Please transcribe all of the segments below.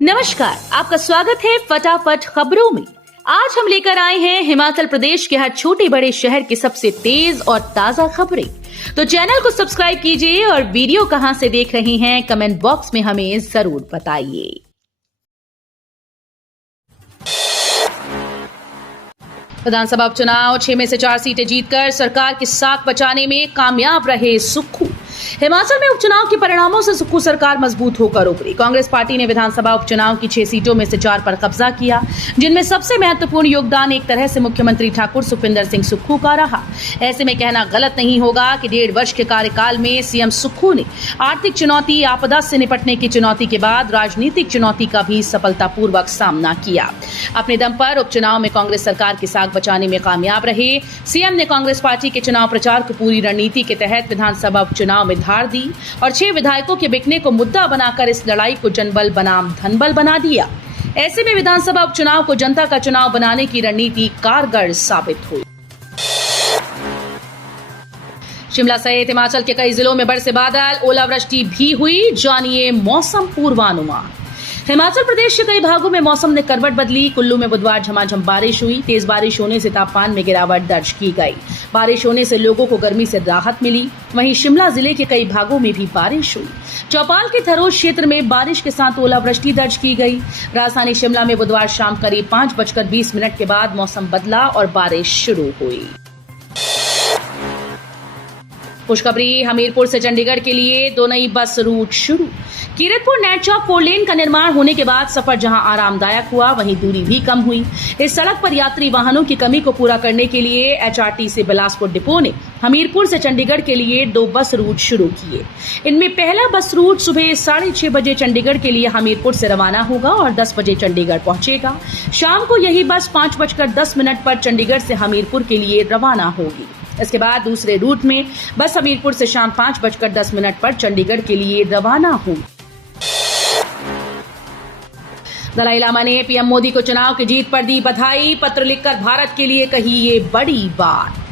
नमस्कार, आपका स्वागत है फटाफट खबरों में। आज हम लेकर आए हैं हिमाचल प्रदेश के हर छोटे बड़े शहर की सबसे तेज और ताजा खबरें। तो चैनल को सब्सक्राइब कीजिए और वीडियो कहां से देख रहे हैं कमेंट बॉक्स में हमें जरूर बताइए। विधानसभा उपचुनाव 6 में से 4 सीटें जीतकर सरकार की साख बचाने में कामयाब रहे सुक्खू। हिमाचल में उपचुनाव के परिणामों से सुक्खू सरकार मजबूत होकर उभरी। कांग्रेस पार्टी ने विधानसभा उपचुनाव की 6 सीटों में से 4 पर कब्जा किया, जिनमें सबसे महत्वपूर्ण योगदान एक तरह से मुख्यमंत्री ठाकुर सुखविंदर सिंह सुक्खू का रहा। ऐसे में कहना गलत नहीं होगा कि 1.5 वर्ष के कार्यकाल में सीएम सुक्खू ने आर्थिक चुनौती, आपदा से निपटने की चुनौती के बाद राजनीतिक चुनौती का भी सफलतापूर्वक सामना किया। अपने दम पर उपचुनाव में कांग्रेस सरकार की साख बचाने में कामयाब रहे। सीएम ने कांग्रेस पार्टी के चुनाव प्रचार को पूरी रणनीति के तहत विधानसभा उपचुनाव में धार दी और 6 विधायकों के बिकने को मुद्दा बनाकर इस लड़ाई को जनबल बनाम धनबल बना दिया। ऐसे में विधानसभा उपचुनाव को जनता का चुनाव बनाने की रणनीति कारगर साबित हुई। शिमला सहित हिमाचल के कई जिलों में बरसे बादल, ओलावृष्टि भी हुई। जानिए मौसम पूर्वानुमान। हिमाचल प्रदेश के कई भागों में मौसम ने करवट बदली। कुल्लू में बुधवार झमाझम बारिश हुई। तेज बारिश होने से तापमान में गिरावट दर्ज की गई। बारिश होने से लोगों को गर्मी से राहत मिली। वहीं शिमला जिले के कई भागों में भी बारिश हुई। चौपाल के थरोज क्षेत्र में बारिश के साथ ओलावृष्टि दर्ज की गई। राजधानी शिमला में बुधवार शाम करीब 5:20 के बाद मौसम बदला और बारिश शुरू हुई। खुशखबरी, हमीरपुर से चंडीगढ़ के लिए 2 नई बस रूट शुरू। कीरतपुर नेरचौक 4 लेन का निर्माण होने के बाद सफर जहां आरामदायक हुआ, वहीं दूरी भी कम हुई। इस सड़क पर यात्री वाहनों की कमी को पूरा करने के लिए एचआरटीसी बिलासपुर डिपो ने हमीरपुर से चंडीगढ़ के लिए 2 बस रूट शुरू किए। इनमें पहला बस रूट सुबह 6:30 बजे चंडीगढ़ के लिए हमीरपुर से रवाना होगा और 10 बजे चंडीगढ़ पहुंचेगा। शाम को यही बस 5:10 पर चंडीगढ़ से हमीरपुर के लिए रवाना होगी। इसके बाद दूसरे रूट में बस हमीरपुर से शाम 5:10 पर चंडीगढ़ के लिए रवाना होगी। दलाई लामा ने पीएम मोदी को चुनाव की जीत पर दी बधाई। पत्र लिखकर भारत के लिए कही ये बड़ी बात।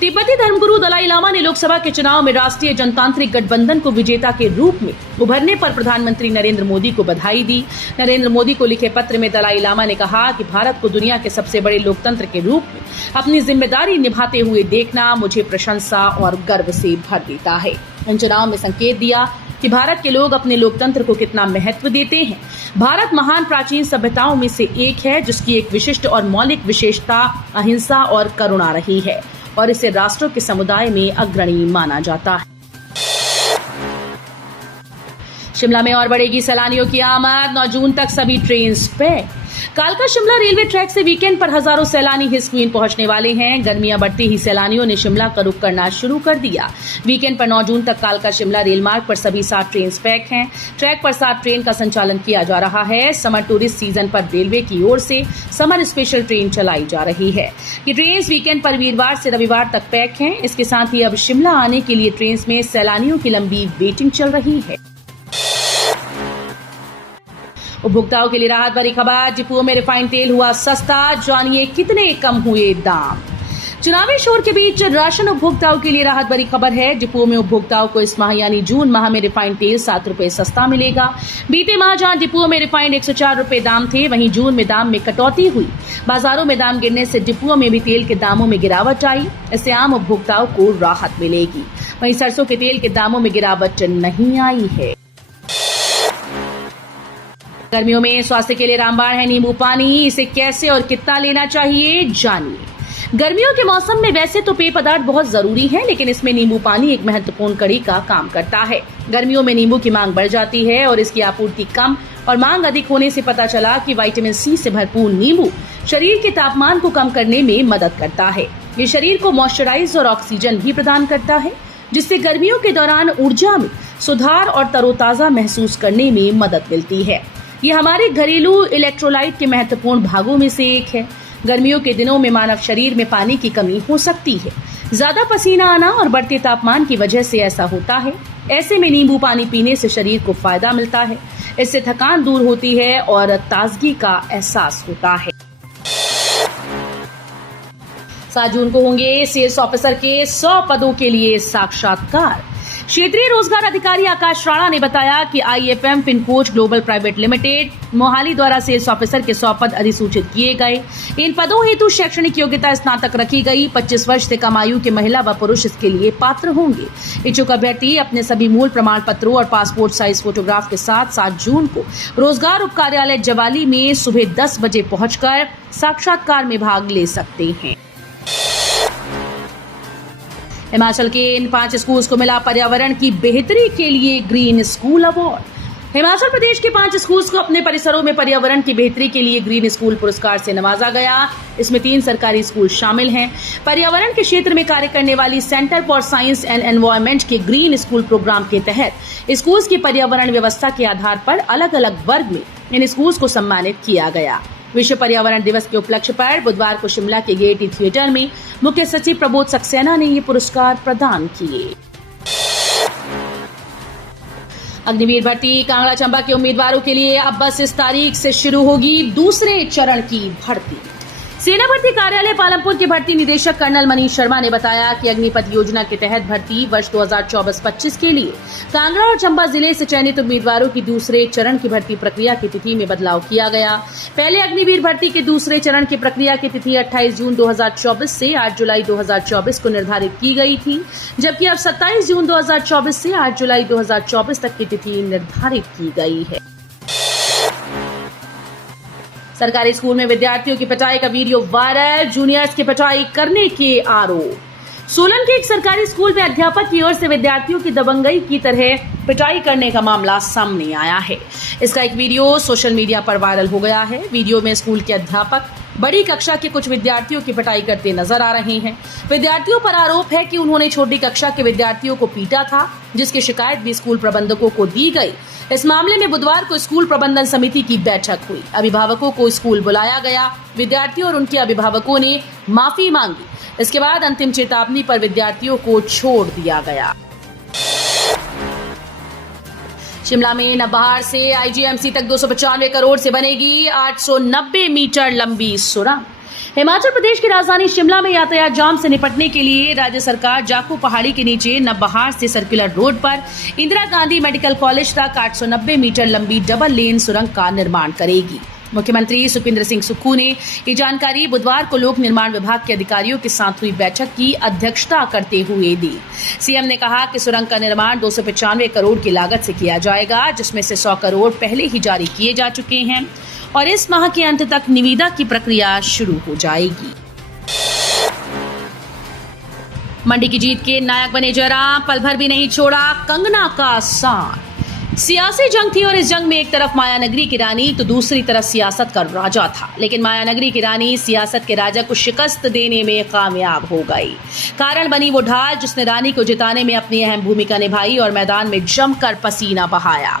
तिब्बती धर्मगुरु दलाई लामा ने लोकसभा के चुनाव में राष्ट्रीय जनतांत्रिक गठबंधन को विजेता के रूप में उभरने पर प्रधानमंत्री नरेंद्र मोदी को बधाई दी। नरेंद्र मोदी को लिखे पत्र में दलाई लामा ने कहा कि भारत को दुनिया के सबसे बड़े लोकतंत्र के रूप में अपनी जिम्मेदारी निभाते हुए देखना मुझे प्रशंसा और गर्व से भर देता है। इन चुनाव में संकेत दिया कि भारत के लोग अपने लोकतंत्र को कितना महत्व देते हैं। भारत महान प्राचीन सभ्यताओं में से एक है जिसकी एक विशिष्ट और मौलिक विशेषता अहिंसा और करुणा रही है और इसे राष्ट्रों के समुदाय में अग्रणी माना जाता है। शिमला में और बढ़ेगी सैलानियों की आमद। 9 जून तक सभी ट्रेन पैक। कालका शिमला रेलवे ट्रैक से वीकेंड पर हजारों सैलानी हिल्स क्वीन पहुंचने वाले हैं। गर्मियां बढ़ते ही सैलानियों ने शिमला का रुख करना शुरू कर दिया। वीकेंड पर 9 जून तक कालका शिमला रेल मार्ग पर सभी 7 ट्रेन पैक हैं। ट्रैक पर 7 ट्रेन का संचालन किया जा रहा है। समर टूरिस्ट सीजन पर रेलवे की ओर से समर स्पेशल ट्रेन चलाई जा रही है। ये ट्रेन वीकेंड पर वीरवार से रविवार तक पैक हैं। इसके साथ ही अब शिमला आने के लिए ट्रेन में सैलानियों की लंबी वेटिंग चल रही है। उपभोक्ताओं के लिए राहत भरी खबर। डिपुओं में रिफाइंड तेल हुआ सस्ता। जानिए कितने कम हुए दाम। चुनावी शोर के बीच राशन उपभोक्ताओं के लिए राहत भरी खबर है। डिपुओं में उपभोक्ताओं को इस माह यानी जून माह में रिफाइंड तेल 7 रुपए सस्ता मिलेगा। बीते माह जहां डिपुओं में रिफाइंड 104 रुपए दाम थे, वहीं जून में दाम में कटौती हुई। बाजारों में दाम गिरने से डिपुओं में भी तेल के दामों में गिरावट आई। इससे आम उपभोक्ताओं को राहत मिलेगी। वहीं सरसों के तेल के दामों में गिरावट नहीं आई है। गर्मियों में स्वास्थ्य के लिए रामबाण है नींबू पानी। इसे कैसे और कितना लेना चाहिए जानिए। गर्मियों के मौसम में वैसे तो पेय पदार्थ बहुत जरूरी है, लेकिन इसमें नींबू पानी एक महत्वपूर्ण कड़ी का काम करता है। गर्मियों में नींबू की मांग बढ़ जाती है और इसकी आपूर्ति कम और मांग अधिक होने से पता चला कि विटामिन सी से भरपूर नींबू शरीर के तापमान को कम करने में मदद करता है। ये शरीर को मॉइस्चराइज और ऑक्सीजन भी प्रदान करता है, जिससे गर्मियों के दौरान ऊर्जा में सुधार और तरोताजा महसूस करने में मदद मिलती है। ये हमारे घरेलू इलेक्ट्रोलाइट के महत्वपूर्ण भागों में से एक है। गर्मियों के दिनों में मानव शरीर में पानी की कमी हो सकती है। ज्यादा पसीना आना और बढ़ते तापमान की वजह से ऐसा होता है। ऐसे में नींबू पानी पीने से शरीर को फायदा मिलता है। इससे थकान दूर होती है और ताजगी का एहसास होता है। 7 जून को होंगे सेल्स ऑफिसर के 100 पदों के लिए साक्षात्कार। क्षेत्रीय रोजगार अधिकारी आकाश राणा ने बताया कि IFM Fincoach Global Private Limited Mohali द्वारा सेल्स ऑफिसर के 100 पद अधिसूचित किए गए। इन पदों हेतु शैक्षणिक योग्यता स्नातक रखी गई। 25 वर्ष से कम आयु के महिला व पुरुष इसके लिए पात्र होंगे। इच्छुक अभ्यर्थी अपने सभी मूल प्रमाण पत्रों और पासपोर्ट साइज फोटोग्राफ के साथ 7 जून को रोजगार उप कार्यालय जवाली में सुबह 10 बजे पहुंचकर साक्षात्कार में भाग ले सकते हैं। हिमाचल के इन 5 स्कूल्स को मिला पर्यावरण की बेहतरी के लिए green school award. Himachal Pradesh के 5 स्कूल्स को अपने परिसरों में पर्यावरण की बेहतरी के लिए ग्रीन स्कूल पुरस्कार से नवाजा गया। इसमें 3 सरकारी स्कूल शामिल हैं। पर्यावरण के क्षेत्र में कार्य करने वाली centre for science and environment के ग्रीन स्कूल प्रोग्राम के तहत स्कूल्स की पर्यावरण व्यवस्था के आधार पर अलग अलग वर्ग में इन स्कूल्स को सम्मानित किया गया। विश्व पर्यावरण दिवस के उपलक्ष्य पर बुधवार को शिमला के गेयटी थिएटर में मुख्य सचिव प्रबोध सक्सेना ने ये पुरस्कार प्रदान किए। अग्निवीर भर्ती कांगड़ा चंबा के उम्मीदवारों के लिए अब बस इस तारीख से शुरू होगी दूसरे चरण की भर्ती। सेना भर्ती कार्यालय पालमपुर के भर्ती निदेशक कर्नल मनीष शर्मा ने बताया कि अग्निपथ योजना के तहत भर्ती वर्ष 2024-25 के लिए कांगड़ा और चंबा जिले से चयनित उम्मीदवारों की दूसरे चरण की भर्ती प्रक्रिया की तिथि में बदलाव किया गया। पहले अग्निवीर भर्ती के दूसरे चरण की प्रक्रिया की तिथि 28 जून 2024 से 8 जुलाई 2024 को निर्धारित की गई थी, जबकि अब 27 जून 2024 से 8 जुलाई 2024 तक की तिथि निर्धारित की गई है। सरकारी स्कूल में विद्यार्थियों की पिटाई का वीडियो वायरल, जूनियर्स की पिटाई करने के आरोप। सोलन के एक सरकारी स्कूल में अध्यापक की ओर से विद्यार्थियों की दबंगई की तरह पिटाई करने का मामला सामने आया है। इसका एक वीडियो सोशल मीडिया पर वायरल हो गया है। वीडियो में स्कूल के अध्यापक बड़ी कक्षा के कुछ विद्यार्थियों की पिटाई करते नजर आ रहे हैं। विद्यार्थियों पर आरोप है कि उन्होंने छोटी कक्षा के विद्यार्थियों को पीटा था, जिसकी शिकायत भी स्कूल प्रबंधकों को दी गई। इस मामले में बुधवार को स्कूल प्रबंधन समिति की बैठक हुई। अभिभावकों को स्कूल बुलाया गया। विद्यार्थियों और उनके अभिभावकों ने माफी मांगी। इसके बाद अंतिम चेतावनी पर विद्यार्थियों को छोड़ दिया गया। शिमला में नवबहार से IGMC तक 295 करोड़ से बनेगी 890 मीटर लंबी सुरंग। हिमाचल प्रदेश की राजधानी शिमला में यातायात जाम से निपटने के लिए राज्य सरकार जाखू पहाड़ी के नीचे नवबहार से सर्कुलर रोड पर इंदिरा गांधी मेडिकल कॉलेज तक 890 मीटर लंबी डबल लेन सुरंग का निर्माण करेगी। मुख्यमंत्री सुखविंदर सिंह सुक्खू ने ये जानकारी बुधवार को लोक निर्माण विभाग के अधिकारियों के साथ हुई बैठक की अध्यक्षता करते हुए दी। सीएम ने कहा कि सुरंग का निर्माण 295 करोड़ की लागत से किया जाएगा, जिसमें से 100 करोड़ पहले ही जारी किए जा चुके हैं और इस माह के अंत तक निविदा की प्रक्रिया शुरू हो जाएगी। मंडी की जीत के नायक बने जयराम, पल भर भी नहीं छोड़ा कंगना का साथ। सियासी जंग थी और इस जंग में एक तरफ मायानगरी की रानी तो दूसरी तरफ सियासत का राजा था, लेकिन मायानगरी की रानी सियासत के राजा को शिकस्त देने में कामयाब हो गई। कारण बनी वो ढाल जिसने रानी को जिताने में अपनी अहम भूमिका निभाई और मैदान में जमकर पसीना बहाया।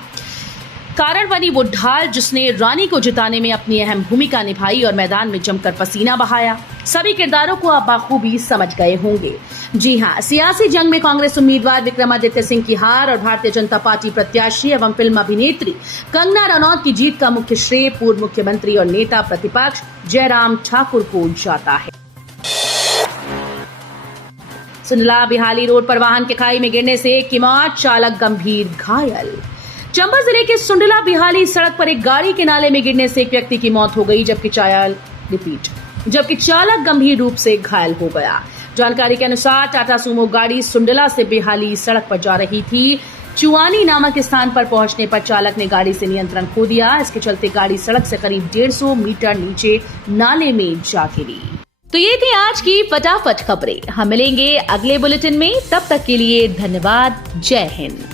कारण बनी वो ढाल जिसने रानी को जिताने में अपनी अहम भूमिका निभाई और मैदान में जमकर पसीना बहाया। सभी किरदारों को आप बाखूबी समझ गए होंगे। जी हां, सियासी जंग में कांग्रेस उम्मीदवार विक्रमादित्य सिंह की हार और भारतीय जनता पार्टी प्रत्याशी एवं फिल्म अभिनेत्री कंगना रनौत की जीत का मुख्य श्रेय पूर्व मुख्यमंत्री और नेता प्रतिपक्ष जयराम ठाकुर को जाता है। सुंडला बिहाली रोड पर वाहन के खाई में गिरने से एक की मौत, चालक गंभीर घायल। चंबा जिले के सुंडला बिहाली सड़क पर एक गाड़ी के नाले में गिरने से एक व्यक्ति की मौत हो गई, जबकि चालक गंभीर रूप से घायल हो गया। जानकारी के अनुसार टाटा सूमो गाड़ी सुंडला से बिहाली सड़क पर जा रही थी। चुआनी नामक स्थान पर पहुंचने पर चालक ने गाड़ी से नियंत्रण खो दिया। इसके चलते गाड़ी सड़क से करीब 150 मीटर नीचे नाले में जा गिरी। तो ये थी आज की फटाफट खबरें। हम मिलेंगे अगले बुलेटिन में, तब तक के लिए धन्यवाद। जय हिंद।